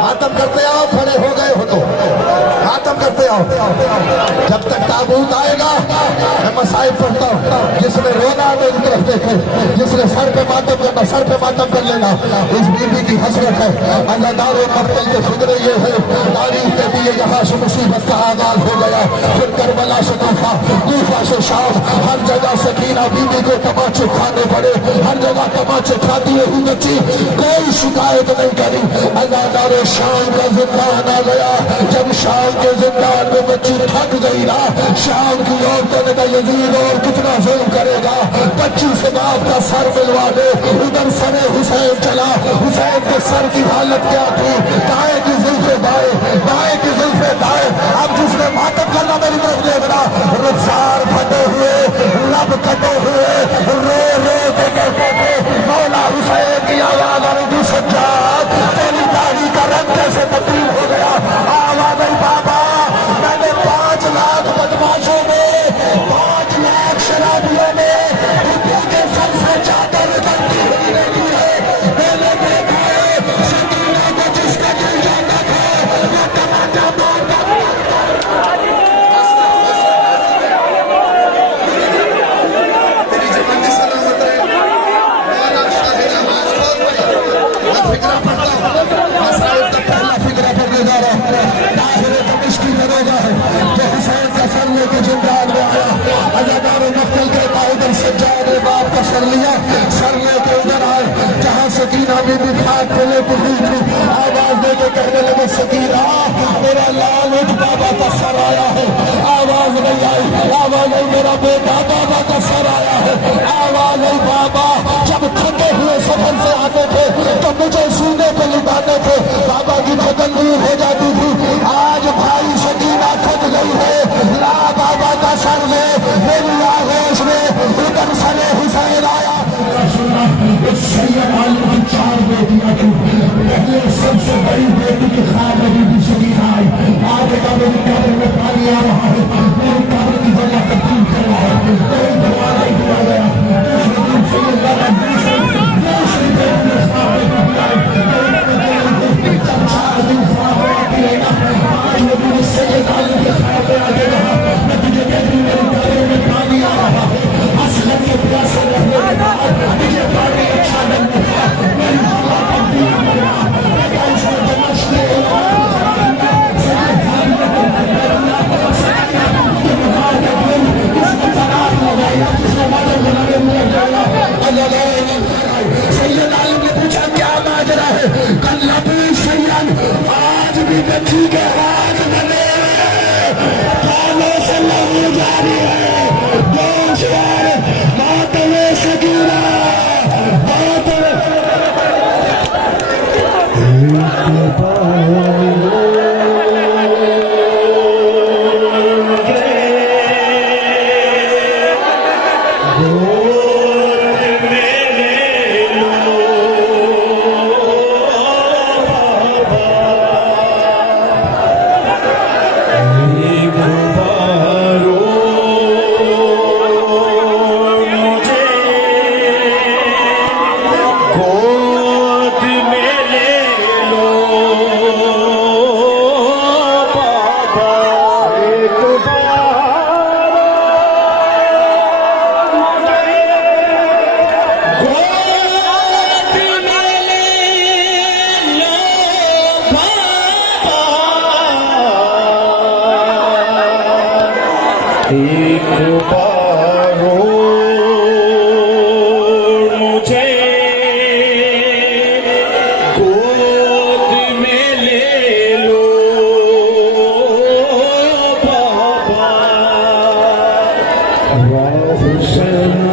मातम करते आओ, खड़े हो गए हो तो मातम करते आओ। जब तक ताबूत आएगा मैं मसाइब पढ़ता हूँ। जिसने रोना मेरी तरफ देखे, जिसने सर पे मातम करना सर पे मातम कर लेना। इस बीबी की हसरत है। अल्लाह मक्तल के फिक्र ये है, तारीख कहती है यहाँ से मुसीबत का आगाज हो गया। फिर करबला से कूफा, कूफा से शाम, हर जगह सकीना बीबी को तमाचे खाने पड़े। हर जगह तमाचे खाती है ही बच्ची, कोई शिकायत नहीं करी। अल्लाह शाम का जिंदान आ गया। जब शाम के जिंदान में बच्ची थक गई ना, शाम की औरतों ने कहा यजीद और कितना जुल्म करेगा, बच्ची से बाप का सर मिलवा दे। उधर सरे हुसैन चला। हुसैन के सर की हालत क्या थी, दाएं की जुल्फे बाएं, बाएं की जुल्फे दाएं। अब जिसने मातम करना मेरी तरफ देखना, रुखसार फटे हुए, लब कटे हुए, रो रो के कहते थे मौला हुसैन की आवाज आ रही। सज्जाद तेरी दाढ़ी का रंग कैसे तब्दील हो गया। आवाज आई बाबा, मैंने 5 लाख बदमाशों में, 5 लाख शराबियों में के सर से चादर उतरती हुई नहीं है। मैंने देखा है सकीना को जिसका दिल जाता था वो टमाटर मारता। तेरी जवानी सलामत रहे। मैं फिक्रा पढ़ता हूँ, मसाइब का पहला फिक्रा पढ़ने जा रहा हूँ। ताहिर दमिश्की दरोगा है जो हुसैन का सर लेके जिंदान में आया। अज़ादार मक्तल के कायदर सज्जाद ने बाप का सर लिया, सर लेके उधर आए जहाँ सकीना बीबी खाट पे लेके हुई थी। आवाज देके कहने लगे सकीना मेरा लाल उठ बाबा का सर आया है। आवाज नहीं आई, आवाज आई मेरा बेटा बाबा का सर आया है। आवाज आई बाबा जब थके हुए सफर से आते थे तो मुझे सीने पे लिटाते थे, बाबा की थकन दूर हो जाती थी। आज भाई सकीना थक गई है, ला बाबा का सर ले मेरी आगोश में उधर सरे हुसैन आया। सैयद आलम की 4 बेटियां थी, पहले सबसे बड़ी बेटी की ख्वाब लगी भी सकीना आई। आज का मेरी कब्र में पानी आ रहा है, मेरी कब्र की वजह तब्दील कर रहा है। कोई दुआ नहीं दिया गया। सैयद आलम ने पूछा क्या माजरा है। कल सैयद आज भी बच्ची के हाथ बने कानों से लहू जारी है। मातवे सकीना मातवे Husain